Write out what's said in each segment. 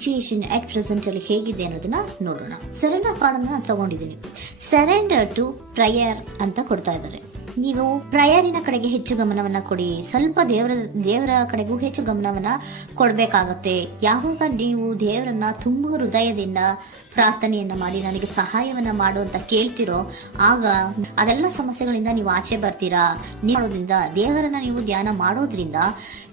Situation at present ಅಲ್ಲಿ ಹೇಗಿದೆ ಅನ್ನೋದನ್ನ ನೋಡೋಣ. ಸರೆಂಡರ್ ಕಾರ್ಡ್ ಅನ್ನ ತಗೊಂಡಿದ್ದೀನಿ. ಸರೆಂಡರ್ ಟು ಪ್ರಯರ್ ಅಂತ ಕೊಡ್ತಾ ಇದ್ದಾರೆ. ನೀವು ಪ್ರಯರಿನ ಕಡೆಗೆ ಹೆಚ್ಚು ಗಮನವನ್ನ ಕೊಡಿ, ಸ್ವಲ್ಪ ದೇವರ ಕಡೆಗೂ ಹೆಚ್ಚು ಗಮನವನ್ನ ಕೊಡ್ಬೇಕಾಗತ್ತೆ. ಯಾವಾಗ ನೀವು ದೇವರನ್ನ ತುಂಬಾ ಹೃದಯದಿಂದ ಪ್ರಾರ್ಥನೆಯನ್ನ ಮಾಡಿ ನನಗೆ ಸಹಾಯವನ್ನ ಮಾಡು ಅಂತ ಕೇಳ್ತಿರೋ, ಆಗ ಅದೆಲ್ಲ ಸಮಸ್ಯೆಗಳಿಂದ ನೀವು ಆಚೆ ಬರ್ತೀರಾ. ಮಾಡೋದ್ರಿಂದ, ದೇವರನ್ನ ನೀವು ಧ್ಯಾನ ಮಾಡೋದ್ರಿಂದ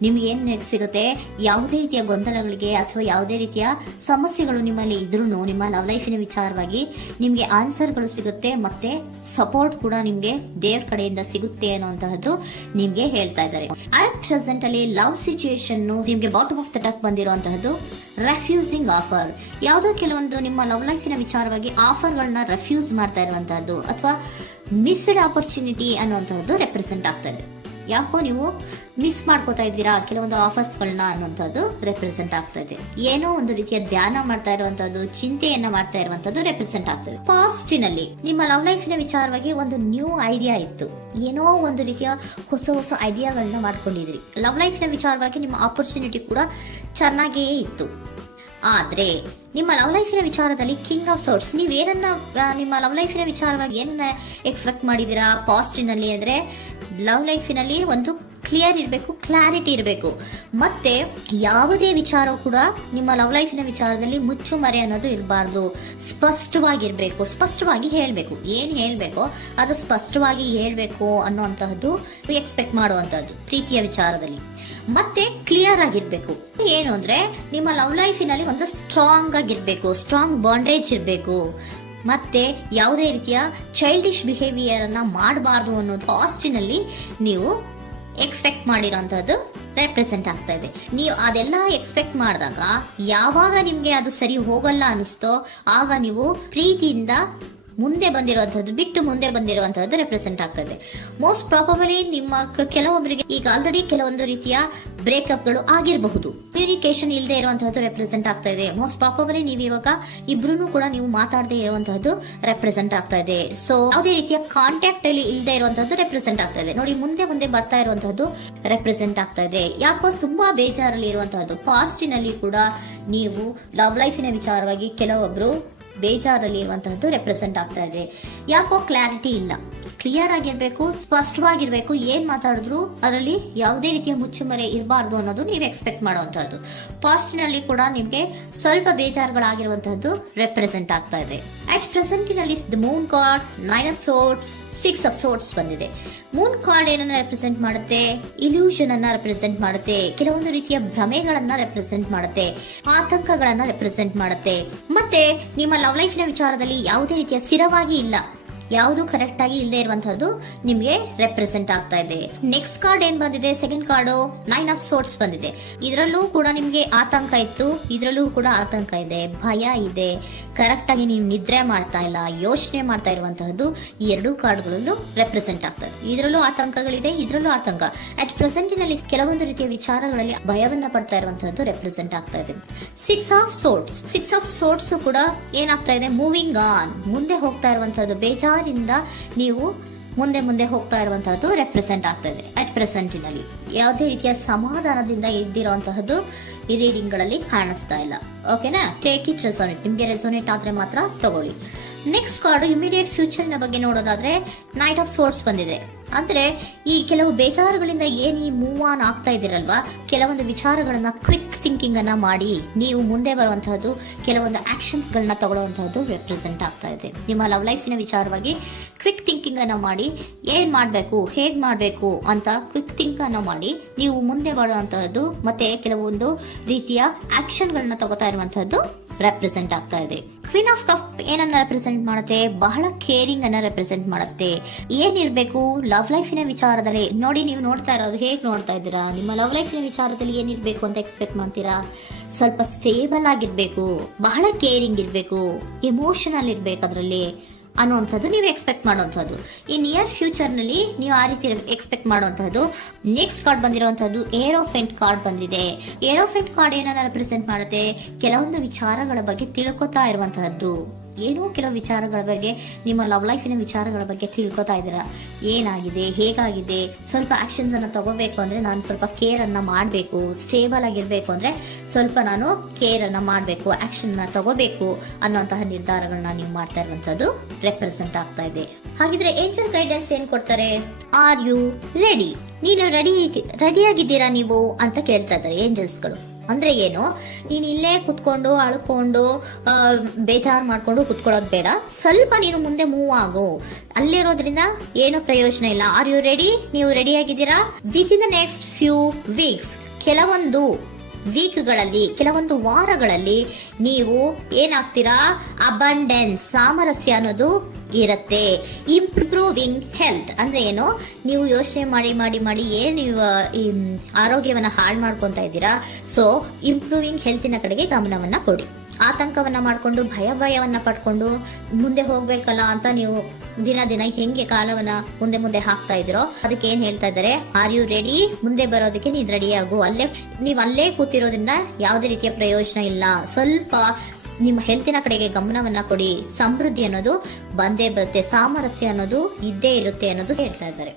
ನಿಮ್ಗೆ ಏನ್ ಸಿಗುತ್ತೆ, ಯಾವುದೇ ರೀತಿಯ ಗೊಂದಲಗಳಿಗೆ ಅಥವಾ ಯಾವುದೇ ರೀತಿಯ ಸಮಸ್ಯೆಗಳು ನಿಮ್ಮಲ್ಲಿ ಇದ್ರೂ ನಿಮ್ಮ ಲವ್ ಲೈಫಿನ ವಿಚಾರವಾಗಿ ನಿಮ್ಗೆ ಆನ್ಸರ್ಗಳು ಸಿಗುತ್ತೆ, ಮತ್ತೆ ಸಪೋರ್ಟ್ ಕೂಡ ನಿಮ್ಗೆ ದೇವ್ರ ಕಡೆಯಿಂದ ಸಿಗುತ್ತೆ ಅನ್ನುವಂತಹದ್ದು ನಿಮ್ಗೆ ಹೇಳ್ತಾ ಇದ್ದಾರೆ. ಅಟ್ ಪ್ರೆಸೆಂಟ್ ಅಲ್ಲಿ ಲವ್ ಸಿಚುಯೇಷನ್ ನಿಮ್ಗೆ ಬಾಟಮ್ ಆಫ್ ದ ಟಕ್ ಬಂದಿರುವಂತಹದ್ದು ರೆಫ್ಯೂಸಿಂಗ್ ಆಫರ್. ಯಾವುದೋ ಕೆಲವೊಂದು ನಿಮ್ಮ ಲವ್ ಲೈಫಿನ ವಿಚಾರವಾಗಿ ಆಫರ್ಗಳನ್ನ ರೆಫ್ಯೂಸ್ ಮಾಡ್ತಾ ಇರುವಂತಹದ್ದು ಅಥವಾ ಮಿಸ್ಡ್ ಆಪರ್ಚುನಿಟಿ ಅನ್ನುವಂತಹದ್ದು ರೆಪ್ರೆಸೆಂಟ್ ಆಗ್ತಾ ಇದೆ. ಯಾಕೋ ನೀವು ಮಿಸ್ ಮಾಡ್ಕೋತಾ ಇದ್ದೀರಾ ಕೆಲವೊಂದು ಆಫರ್ಸ್ ಗಳನ್ನ ಅನ್ನುವಂಥದ್ದು ರೆಪ್ರೆಸೆಂಟ್ ಆಗ್ತಾ ಇದೆ. ಏನೋ ಒಂದು ರೀತಿಯ ಧ್ಯಾನ ಮಾಡ್ತಾ ಇರುವಂತದ್ದು, ಚಿಂತೆಯನ್ನ ಮಾಡ್ತಾ ಇರುವಂತದ್ದು ರೆಪ್ರೆಸೆಂಟ್ ಆಗ್ತದೆ. ಪಾಸ್ಟಿನಲ್ಲಿ ನಿಮ್ಮ ಲವ್ ಲೈಫಿನ ವಿಚಾರವಾಗಿ ಒಂದು ನ್ಯೂ ಐಡಿಯಾ ಇತ್ತು, ಏನೋ ಒಂದು ರೀತಿಯ ಹೊಸ ಐಡಿಯಾಗಳನ್ನ ಮಾಡ್ಕೊಂಡಿದ್ರಿ. ಲವ್ ಲೈಫಿನ ವಿಚಾರವಾಗಿ ನಿಮ್ಮ ಆಪರ್ಚುನಿಟಿ ಕೂಡ ಚೆನ್ನಾಗಿಯೇ ಇತ್ತು. ಆದ್ರೆ ನಿಮ್ಮ ಲವ್ ಲೈಫಿನ ವಿಚಾರದಲ್ಲಿ ಕಿಂಗ್ ಆಫ್ ಸೋರ್ಟ್ಸ್, ನೀವೇನನ್ನ ನಿಮ್ಮ ಲವ್ ಲೈಫಿನ ವಿಚಾರವಾಗಿ ಏನನ್ನ ಎಕ್ಸ್ಪೆಕ್ಟ್ ಮಾಡಿದೀರಾ ಪಾಸ್ಟಿನಲ್ಲಿ ಅಂದ್ರೆ, ಲವ್ ಲೈಫಿನಲ್ಲಿ ಒಂದು ಕ್ಲಿಯರ್ ಇರಬೇಕು, ಕ್ಲಾರಿಟಿ ಇರಬೇಕು, ಮತ್ತೆ ಯಾವುದೇ ವಿಚಾರ ಕೂಡ ನಿಮ್ಮ ಲವ್ ಲೈಫಿನ ವಿಚಾರದಲ್ಲಿ ಮುಚ್ಚುಮರೆ ಅನ್ನೋದು ಇರಬಾರ್ದು. ಸ್ಪಷ್ಟವಾಗಿರ್ಬೇಕು, ಸ್ಪಷ್ಟವಾಗಿ ಹೇಳ್ಬೇಕು, ಏನ್ ಹೇಳ್ಬೇಕೋ ಅದು ಸ್ಪಷ್ಟವಾಗಿ ಹೇಳ್ಬೇಕು ಅನ್ನುವಂತಹದ್ದು ಎಕ್ಸ್ಪೆಕ್ಟ್ ಮಾಡುವಂತಹದ್ದು ಪ್ರೀತಿಯ ವಿಚಾರದಲ್ಲಿ. ಮತ್ತೆ ಕ್ಲಿಯರ್ ಆಗಿರ್ಬೇಕು. ಏನು ಅಂದ್ರೆ ನಿಮ್ಮ ಲವ್ ಲೈಫಿನಲ್ಲಿ ಒಂದು ಸ್ಟ್ರಾಂಗ್ ಆಗಿರ್ಬೇಕು, ಸ್ಟ್ರಾಂಗ್ ಬಾಂಡೇಜ್ ಇರಬೇಕು, ಮತ್ತೆ ಯಾವುದೇ ರೀತಿಯ ಚೈಲ್ಡಿಶ್ ಬಿಹೇವಿಯರ್ ಅನ್ನ ಮಾಡಬಾರ್ದು ಅನ್ನೋದು ಪಾಸ್ಟಿನಲ್ಲಿ ನೀವು ಎಕ್ಸ್ಪೆಕ್ಟ್ ಮಾಡಿರೋಂಥದ್ದು ರೆಪ್ರೆಸೆಂಟ್ ಆಗ್ತಾ ಇದೆ. ನೀವು ಅದೆಲ್ಲ ಎಕ್ಸ್ಪೆಕ್ಟ್ ಮಾಡಿದಾಗ ಯಾವಾಗ ನಿಮ್ಗೆ ಅದು ಸರಿ ಹೋಗಲ್ಲ ಅನಿಸ್ತೋ ಆಗ ನೀವು ಪ್ರೀತಿಯಿಂದ ಮುಂದೆ ಬಂದಿರುವಂತಹದ್ದು ಬಿಟ್ಟು ಮುಂದೆ ಬಂದಿರುವಂತಹದ್ದು ರೆಪ್ರೆಸೆಂಟ್ ಆಗ್ತದೆ. ಮೋಸ್ಟ್ ಪ್ರಾಬಬಲಿ ನಿಮ್ಮ ಕೆಲವೊಬ್ಬರಿಗೆ ಈಗ ಆಲ್ರೆಡಿ ಕೆಲವೊಂದು ರೀತಿಯ ಬ್ರೇಕಪ್ ಗಳು ಆಗಿರಬಹುದು, ಕಮ್ಯುನಿಕೇಶನ್ ಇಲ್ಲದೆ ಇರುವಂತಹದ್ದು ರೆಪ್ರೆಸೆಂಟ್ ಆಗ್ತಾ ಇದೆ. ಮೋಸ್ಟ್ ಪ್ರಾಬಬಲಿ ನೀವು ಇವಾಗ ಇಬ್ರು ಕೂಡ ನೀವು ಮಾತಾಡದೆ ಇರುವಂತಹದ್ದು ರೆಪ್ರೆಸೆಂಟ್ ಆಗ್ತಾ ಇದೆ. ಸೊ ಯಾವುದೇ ರೀತಿಯ ಕಾಂಟ್ಯಾಕ್ಟ್ ಅಲ್ಲಿ ಇಲ್ಲದೆ ಇರುವಂತಹದ್ದು ರೆಪ್ರೆಸೆಂಟ್ ಆಗ್ತಾ ಇದೆ. ನೋಡಿ, ಮುಂದೆ ಬರ್ತಾ ಇರುವಂತಹದ್ದು ರೆಪ್ರೆಸೆಂಟ್ ಆಗ್ತಾ ಇದೆ. ಯಾಕೋ ತುಂಬಾ ಬೇಜಾರಲ್ಲಿ ಇರುವಂತಹದ್ದು. ಪಾಸ್ಟಿನಲ್ಲಿ ಕೂಡ ನೀವು ಲವ್ ಲೈಫಿನ ವಿಚಾರವಾಗಿ ಕೆಲವೊಬ್ರು ಬೇಜಾರಲ್ಲಿ ಇರುವಂತಹದ್ದು ರೆಪ್ರೆಸೆಂಟ್ ಆಗ್ತಾ ಇದೆ. ಯಾಕೋ ಕ್ಲಾರಿಟಿ ಇಲ್ಲ, ಕ್ಲಿಯರ್ ಆಗಿರ್ಬೇಕು, ಸ್ಪಷ್ಟವಾಗಿರ್ಬೇಕು, ಏನ್ ಮಾತಾಡಿದ್ರು ಅದರಲ್ಲಿ ಯಾವುದೇ ರೀತಿಯ ಮುಚ್ಚುಮರೆ ಇರಬಾರ್ದು ಅನ್ನೋದು ನೀವು ಎಕ್ಸ್ಪೆಕ್ಟ್ ಮಾಡುವಂತಹದ್ದು. ಪಾಸ್ಟಿನಲ್ಲಿ ಕೂಡ ನಿಮ್ಗೆ ಸ್ವಲ್ಪ ಬೇಜಾರುಗಳಾಗಿರುವಂತಹದ್ದು ರೆಪ್ರೆಸೆಂಟ್ ಆಗ್ತಾ ಇದೆ. ಅಟ್ ಪ್ರೆಸೆಂಟಿನಲ್ಲಿ the moon card, 9 of swords, 6 of swords ಬಂದಿದೆ. ಮೂನ್ ಕಾರ್ಡ್ ಏನನ್ನ ರೆಪ್ರೆಸೆಂಟ್ ಮಾಡುತ್ತೆ? ಇಲ್ಯೂಷನ್ ಅನ್ನ ರೆಪ್ರೆಸೆಂಟ್ ಮಾಡುತ್ತೆ, ಕೆಲವೊಂದು ರೀತಿಯ ಭ್ರಮೆಗಳನ್ನ ರೆಪ್ರೆಸೆಂಟ್ ಮಾಡುತ್ತೆ, ಆತಂಕಗಳನ್ನ ರೆಪ್ರೆಸೆಂಟ್ ಮಾಡುತ್ತೆ. ಮತ್ತೆ ನಿಮ್ಮ ಲವ್ ಲೈಫಿನ ವಿಚಾರದಲ್ಲಿ ಯಾವುದೇ ರೀತಿಯ ಸ್ಥಿರವಾಗಿ ಇಲ್ಲ, ಯಾವುದು ಕರೆಕ್ಟ್ ಆಗಿ ಇಲ್ಲದೆ ಇರುವಂತಹದ್ದು ನಿಮ್ಗೆ ರೆಪ್ರೆಸೆಂಟ್ ಆಗ್ತಾ ಇದೆ. ನೆಕ್ಸ್ಟ್ ಕಾರ್ಡ್ ಏನ್ ಬಂದಿದೆ? ಸೆಕೆಂಡ್ ಕಾರ್ಡ್ 9 of swords ಬಂದಿದೆ. ಇದರಲ್ಲೂ ಕೂಡ ನಿಮ್ಗೆ ಆತಂಕ ಇತ್ತು, ಇದರಲ್ಲೂ ಕೂಡ ಆತಂಕ ಇದೆ, ಭಯ ಇದೆ, ಕರೆಕ್ಟ್ ಆಗಿ ನೀವು ನಿದ್ರೆ ಮಾಡ್ತಾ ಇಲ್ಲ, ಯೋಚನೆ ಮಾಡ್ತಾ ಇರುವಂತಹದ್ದು ಈ ಎರಡೂ ಕಾರ್ಡ್ಗಳಲ್ಲೂ ರೆಪ್ರೆಸೆಂಟ್ ಆಗ್ತದೆ. ಇದರಲ್ಲೂ ಆತಂಕಗಳಿದೆ, ಇದರಲ್ಲೂ ಆತಂಕ. ಅಟ್ ಪ್ರೆಸೆಂಟಿನಲ್ಲಿ ಕೆಲವೊಂದು ರೀತಿಯ ವಿಚಾರಗಳಲ್ಲಿ ಭಯವನ್ನ ಪಡ್ತಾ ಇರುವಂತಹದ್ದು ರೆಪ್ರೆಸೆಂಟ್ ಆಗ್ತಾ ಇದೆ. 6 of swords, 6 of swords ಕೂಡ ಏನಾಗ್ತಾ ಇದೆ? ಮೂವಿಂಗ್ ಆನ್, ಮುಂದೆ ಹೋಗ್ತಾ ಇರುವಂತಹದ್ದು, ಬೇಜಾರಿಂದ ನೀವು ಮುಂದೆ ಹೋಗ್ತಾ ಇರುವಂತಹದ್ದು ರೆಪ್ರೆಸೆಂಟ್ ಆಗ್ತದೆ. ಅಟ್ ಪ್ರೆಸೆಂಟಿನಲ್ಲಿ ಯಾವುದೇ ರೀತಿಯ ಸಮಾಧಾನದಿಂದ ಇದ್ದಿರುವಂತಹದ್ದು ಈ ರೀಡಿಂಗ್ ಗಳಲ್ಲಿ ಕಾಣಿಸ್ತಾ ಇಲ್ಲ. ಓಕೆನಾ? ಟೇಕ್ ಇಟ್ ರೆಸೋನೇಟ್, ನಿಮ್ಗೆ ರೆಸೋನೇಟ್ ಆದ್ರೆ ಮಾತ್ರ ತಗೊಳ್ಳಿ. ನೆಕ್ಸ್ಟ್ ಕಾರ್ಡ್ ಇಮಿಡಿಯೇಟ್ ಫ್ಯೂಚರ್ ನ ಬಗ್ಗೆ ನೋಡೋದಾದ್ರೆ ನೈಟ್ ಆಫ್ ಸೋರ್ಟ್ಸ್ ಬಂದಿದೆ. ಅಂದ್ರೆ ಈ ಕೆಲವು ಬೇಜಾರುಗಳಿಂದ ಏನ್ ಈ ಮೂವ್ ಆನ್ ಆಗ್ತಾ ಇದ್ದೀರಲ್ವಾ, ಕೆಲವೊಂದು ವಿಚಾರಗಳನ್ನ ಕ್ವಿಕ್ ಥಿಂಕಿಂಗ್ ಅನ್ನ ಮಾಡಿ ನೀವು ಮುಂದೆ ಬರುವಂತಹದ್ದು, ಕೆಲವೊಂದು ಆಕ್ಷನ್ಸ್ ಗಳನ್ನ ತಗೊಳ್ಳುವಂತಹದ್ದು ರೆಪ್ರೆಸೆಂಟ್ ಆಗ್ತಾ ಇದೆ. ನಿಮ್ಮ ಲವ್ ಲೈಫಿನ ವಿಚಾರವಾಗಿ ಕ್ವಿಕ್ ಥಿಂಕಿಂಗ್ ಅನ್ನ ಮಾಡಿ ಏನ್ ಮಾಡ್ಬೇಕು, ಹೇಗ್ ಮಾಡ್ಬೇಕು ಅಂತ ಕ್ವಿಕ್ ಥಿಂಕ್ ಅನ್ನ ಮಾಡಿ ನೀವು ಮುಂದೆ ಬರುವಂತಹದ್ದು, ಮತ್ತೆ ಕೆಲವೊಂದು ರೀತಿಯ ಆಕ್ಷನ್ ಗಳನ್ನ ತಗೋತಾ ಇರುವಂತಹದ್ದು ರೆಪ್ರೆಸೆಂಟ್ ಆಗ್ತಾ ಇದೆ. ಕ್ವೀನ್ ಆಫ್ ಕಪ್ ಏನನ್ನ ರೆಪ್ರೆಸೆಂಟ್ ಮಾಡುತ್ತೆ? ಬಹಳ ಕೇರಿಂಗ್ ಅನ್ನ ರೆಪ್ರೆಸೆಂಟ್ ಮಾಡುತ್ತೆ. ಏನಿರ್ಬೇಕು ಲವ್ ಲೈಫಿನ ವಿಚಾರದಲ್ಲಿ? ನೋಡಿ, ನೀವು ನೋಡ್ತಾ ಇರೋದು ಹೇಗ್ ನೋಡ್ತಾ ಇದ್ದೀರಾ? ನಿಮ್ಮ ಲವ್ ಲೈಫಿನ ವಿಚಾರದಲ್ಲಿ ಏನಿರ್ಬೇಕು ಅಂತ ಎಕ್ಸ್ಪೆಕ್ಟ್ ಮಾಡ್ತೀರಾ? ಸ್ವಲ್ಪ ಸ್ಟೇಬಲ್ ಆಗಿರ್ಬೇಕು, ಬಹಳ ಕೇರಿಂಗ್ ಇರ್ಬೇಕು, ಎಮೋಷನಲ್ ಇರ್ಬೇಕು ಅದರಲ್ಲಿ ಅನ್ನುವಂಥದ್ದು ನೀವು ಎಕ್ಸ್ಪೆಕ್ಟ್ ಮಾಡುವಂಥದ್ದು. ಈ ನಿಯರ್ ಫ್ಯೂಚರ್ ನಲ್ಲಿ ನೀವು ಆ ರೀತಿ ಎಕ್ಸ್ಪೆಕ್ಟ್ ಮಾಡುವಂತಹದ್ದು. ನೆಕ್ಸ್ಟ್ ಕಾರ್ಡ್ ಬಂದಿರುವಂತಹದ್ದು ಏರೋಫೆಂಟ್ ಕಾರ್ಡ್ ಬಂದಿದೆ. ಏರೋಫೆಂಟ್ ಕಾರ್ಡ್ ಏನನ್ನ ರೆಪ್ರೆಸೆಂಟ್ ಮಾಡುತ್ತೆ? ಕೆಲವೊಂದು ವಿಚಾರಗಳ ಬಗ್ಗೆ ತಿಳ್ಕೊತಾ ಇರುವಂತಹದ್ದು, ಏನೋ ಕೆಲವು ವಿಚಾರಗಳ ಬಗ್ಗೆ, ನಿಮ್ಮ ಲವ್ ಲೈಫಿನ ವಿಚಾರಗಳ ಬಗ್ಗೆ ತಿಳ್ಕೊತಾ ಇದ್ದೀರಾ. ಏನಾಗಿದೆ, ಹೇಗಾಗಿದೆ, ಸ್ವಲ್ಪ ಆಕ್ಷನ್ಸ್ ಅನ್ನ ತಗೋಬೇಕು ಅಂದ್ರೆ ನಾನು ಸ್ವಲ್ಪ ಕೇರ್ ಅನ್ನ ಮಾಡಬೇಕು, ಸ್ಟೇಬಲ್ ಆಗಿರ್ಬೇಕು ಅಂದ್ರೆ ಸ್ವಲ್ಪ ನಾನು ಕೇರ್ ಅನ್ನ ಮಾಡಬೇಕು, ಆಕ್ಷನ್ ಅನ್ನ ತಗೋಬೇಕು ಅನ್ನುವಂತಹ ನಿರ್ಧಾರಗಳನ್ನ ನೀವು ಮಾಡ್ತಾ ಇರುವಂತದ್ದು ರೆಪ್ರೆಸೆಂಟ್ ಆಗ್ತಾ ಇದೆ. ಹಾಗಿದ್ರೆ ಏಂಜಲ್ ಗೈಡೆನ್ಸ್ ಏನ್ ಕೊಡ್ತಾರೆ? Are you ready? ನೀನು ರೆಡಿಯಾಗಿದ್ದೀರಾ ನೀವು ಅಂತ ಕೇಳ್ತಾ ಇದ್ದಾರೆ ಏಂಜಲ್ಸ್ಗಳು. ಅಂದ್ರೆ ಏನು, ನೀನ್ ಇಲ್ಲೇ ಕುತ್ಕೊಂಡು ಅಳ್ಕೊಂಡು ಬೇಜಾರು ಮಾಡ್ಕೊಂಡು ಕುತ್ಕೊಳ್ಳೋದು ಬೇಡ, ಸ್ವಲ್ಪ ನೀನು ಮುಂದೆ ಮೂವ್ ಆಗು. ಅಲ್ಲಿರೋದ್ರಿಂದ ಏನು ಪ್ರಯೋಜನ ಇಲ್ಲ. Are you ready? ನೀವು ರೆಡಿ ಆಗಿದ್ದೀರಾ? Within the next few weeks, ಕೆಲವೊಂದು ವೀಕ್ಗಳಲ್ಲಿ, ಕೆಲವೊಂದು ವಾರಗಳಲ್ಲಿ ನೀವು ಏನಾಗ್ತೀರಾ? ಅಬಂಡೆನ್ಸ್, ಸಾಮರಸ್ಯ ಅನ್ನೋದು ಇರುತ್ತೆ. ಇಂಪ್ರೂವಿಂಗ್ ಹೆಲ್ತ್ ಅಂದ್ರೆ ಏನು, ನೀವು ಯೋಚನೆ ಮಾಡಿ ಮಾಡಿ ಮಾಡಿ ಏನ್ ನೀವು ಈ ಆರೋಗ್ಯವನ್ನ ಹಾಳು ಮಾಡ್ಕೊಂತ ಇದ್ದೀರಾ. ಸೊ ಇಂಪ್ರೂವಿಂಗ್ ಹೆಲ್ತಿನ ಕಡೆಗೆ ಗಮನವನ್ನ ಕೊಡಿ. ಆತಂಕವನ್ನ ಮಾಡ್ಕೊಂಡು ಭಯವನ್ನ ಪಡ್ಕೊಂಡು ಮುಂದೆ ಹೋಗ್ಬೇಕಲ್ಲ ಅಂತ ನೀವು ದಿನ ದಿನ ಹೆಂಗೆ ಕಾಲವನ್ನ ಮುಂದೆ ಹಾಕ್ತಾ ಇದ್ದೀರೋ ಅದಕ್ಕೆ ಏನ್ ಹೇಳ್ತಾ ಇದ್ದಾರೆ? Are you ready? ಮುಂದೆ ಬರೋದಕ್ಕೆ ನೀನ್ ರೆಡಿ ಆಗು. ನೀವ್ ಅಲ್ಲೇ ಕೂತಿರೋದ್ರಿಂದ ಯಾವುದೇ ರೀತಿಯ ಪ್ರಯೋಜನ ಇಲ್ಲ. ಸ್ವಲ್ಪ ನಿಮ್ಮ ಹೆಲ್ತಿನ ಕಡೆಗೆ ಗಮನವನ್ನ ಕೊಡಿ. ಸಮೃದ್ಧಿ ಅನ್ನೋದು ಬಂದೇ ಬರುತ್ತೆ, ಸಾಮರಸ್ಯ ಅನ್ನೋದು ಇದ್ದೇ ಇರುತ್ತೆ ಅನ್ನೋದು ಹೇಳ್ತಾ ಇದ್ದಾರೆ.